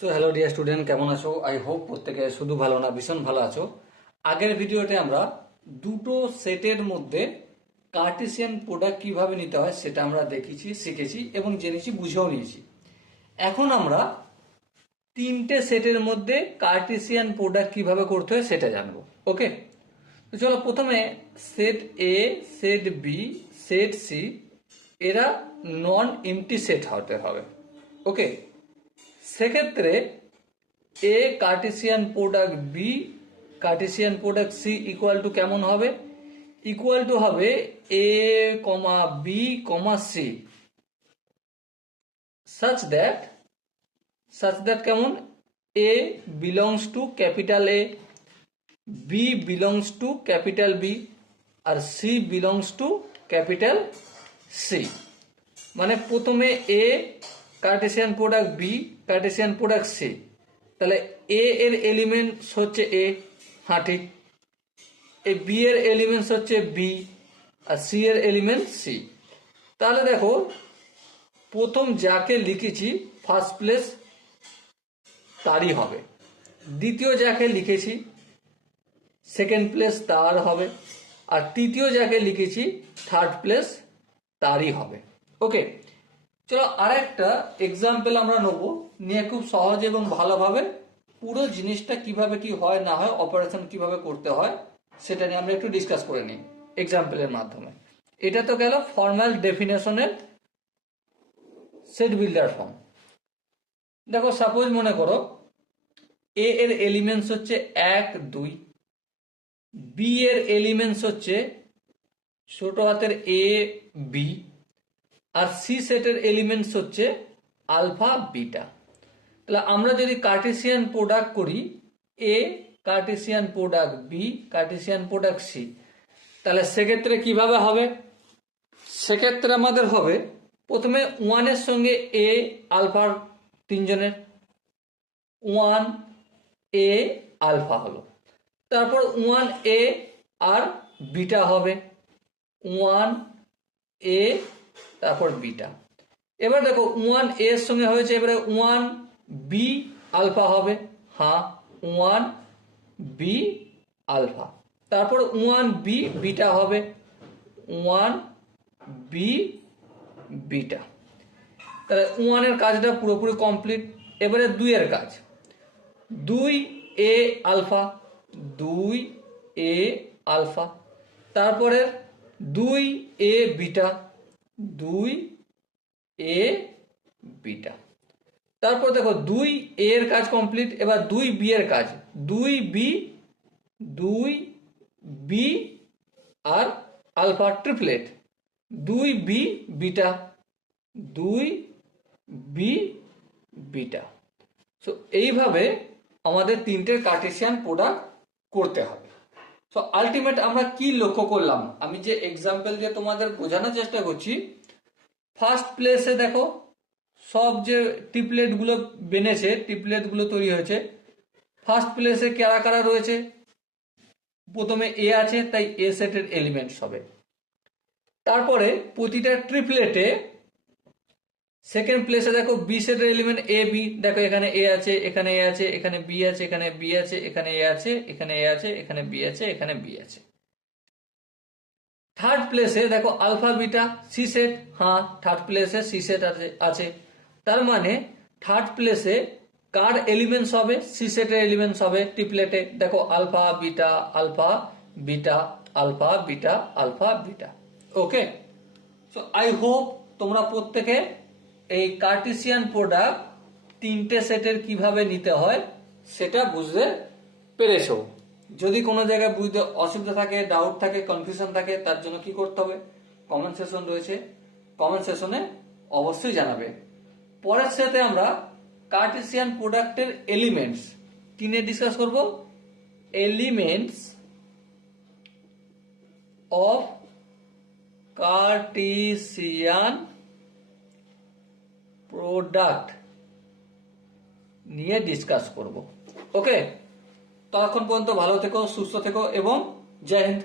তো hello dear student, কেমন আছো? আই হোপ প্রত্যেকে শুধু ভালো না ভীষণ ভালো আছো। আগের ভিডিওতে আমরা দুটো সেটের মধ্যে কার্টেসিয়ান প্রোডাক্ট কিভাবে নিতে হয় সেটা আমরা দেখেছি, শিখেছি এবং জেনেছি, বুঝেও নিয়েছি। এখন আমরা তিনটে সেটের মধ্যে কার্টেসিয়ান প্রোডাক্ট কিভাবে করতে হয় সেটা জানবো। ওকে, তো চলো প্রথমে set A, set B, set C এরা নন এমটি সেট হতে হবে। ওকে, সেক্ষেত্রে A Cartesian product B Cartesian product C equal to কেমন হবে? ইকুয়াল টু হবে A comma B comma C such that কেমন? A belongs to capital A, B belongs to capital B আর C belongs to capital C. মানে প্রথমে A Cartesian product B Cartesian product C, তাহলে A এর elements হচ্ছে এ, হ্যাঁ ঠিক। এই বি এর এলিমেন্টস হচ্ছে বি আর সি এর এলিমেন্ট সি। তাহলে দেখো প্রথম যাকে লিখেছি ফার্স্ট প্লেস তারই হবে, দ্বিতীয় যাকে লিখেছি সেকেন্ড প্লেস তার হবে, আর তৃতীয় যাকে লিখেছি থার্ড প্লেস তারই হবে। ওকে, চলো আরেকটা এক্সাম্পল আমরা নেবো, নিয়ে খুব সহজ এবং ভালোভাবে পুরো জিনিসটা কিভাবে কি হয় না হয়, অপারেশন কিভাবে করতে হয় সেটা নিয়ে আমরা একটু ডিসকাস করে নিই এক্সাম্পলের মাধ্যমে। এটা তো গেল ফর্মাল ডেফিনেশনের সেট বিল্ডার ফর্ম। দেখো সাপোজ মনে করো এ এর এলিমেন্টস হচ্ছে 1 2, বি এর এলিমেন্টস হচ্ছে ছোট হাতের এ বি, আর সি সেটের এলিমেন্টস হচ্ছে আলফা বিটা। তাহলে আমরা যদি কার্টেসিয়ান প্রোডাক্ট করি A Cartesian product B Cartesian product C, তাহলে সেক্ষেত্রে কিভাবে হবে? সেক্ষেত্রে আমাদের হবে প্রথমে 1 এর সঙ্গে এ আলফার তিনজনের 1 এ আলফা হলো, তারপর 1 এ আর বিটা হবে 1 এ তারপর বিটা। এবার দেখো 1 এর সঙ্গে হয়েছে, এবারে 1 বি আলফা হবে, হ্যাঁ 1 বি আলফা, তারপর 1 বি বিটা হবে 1 বি বিটা। তাহলে 1 এর কাজটা পুরোপুরি কমপ্লিট। এবারে 2 এর কাজ, 2 এ আলফা 2 এ আলফা, তারপরে 2 এ বিটা 2 এ বিটা। তারপর দেখো 2 এর কাজ কমপ্লিট, এবার 2 বি এর কাজ, 2 বি আর alpha triplet 2 B beta 2 B beta. So এইভাবে আমাদের তিনটের কার্টেসিয়ান প্রোডাক্ট করতে হবে। সো আলটিমেট আমরা কি লক্ষ্য করলাম, আমি যে এক্সাম্পল দিয়ে তোমাদের বোঝানোর চেষ্টা করছি, ফার্স্ট প্লেসে দেখো সব যে টিপলেট গুলো বেনেছে, টিপলেট গুলো তৈরি হয়েছে, ফার্স্ট প্লেসে কারা কারা রয়েছে? প্রথমে এ আছে, তাই এ সেটের এলিমেন্টস হবে। তারপরে প্রতিটা ট্রিপলেটে সেকেন্ড প্লেসে দেখো বি সেটের এলিমেন্ট এ বি, দেখো এখানে এ আছে, এখানে এ আছে, এখানে বি আছে, এখানে বি আছে, এখানে এ আছে, এখানে এ আছে, এখানে বি আছে, এখানে বি আছে। থার্ড প্লেসে দেখো আলফা বিটা সি সেট, হ্যাঁ থার্ড প্লেসে সি সেট আছে। তার মানে থার্ড প্লেসে কার এলিমেন্টস হবে? সি সেটের এলিমেন্টস হবে ট্রিপলেটে, দেখো alpha beta alpha beta alpha beta alpha beta. Okay, so I hope তোমরা প্রত্যেকে এই কার্টেসিয়ান প্রোডাক্ট তিনটে সেটের কিভাবে নিতে হয় সেটা বুঝতে পেরেছো। যদি কোনো জায়গায় বুঝতে অসুবিধা থাকে, ডাউট থাকে, কনফিউশন থাকে, তার জন্য কি করতে হবে? কমেন্ট সেকশন রয়েছে, কমেন্ট সেকশনে অবশ্যই জানাবে। পরের সাথে আমরা কার্টেসিয়ান প্রোডাক্টের এলিমেন্টস কি নিয়ে ডিসকাস করব? এলিমেন্টস অফ কার্টেসিয়ান প্রোডাক্ট নিয়ে ডিসকাস করব। ওকে, ততক্ষণ পর্যন্ত ভালো থেকো, সুস্থ থেকো এবং জয় হিন্দ।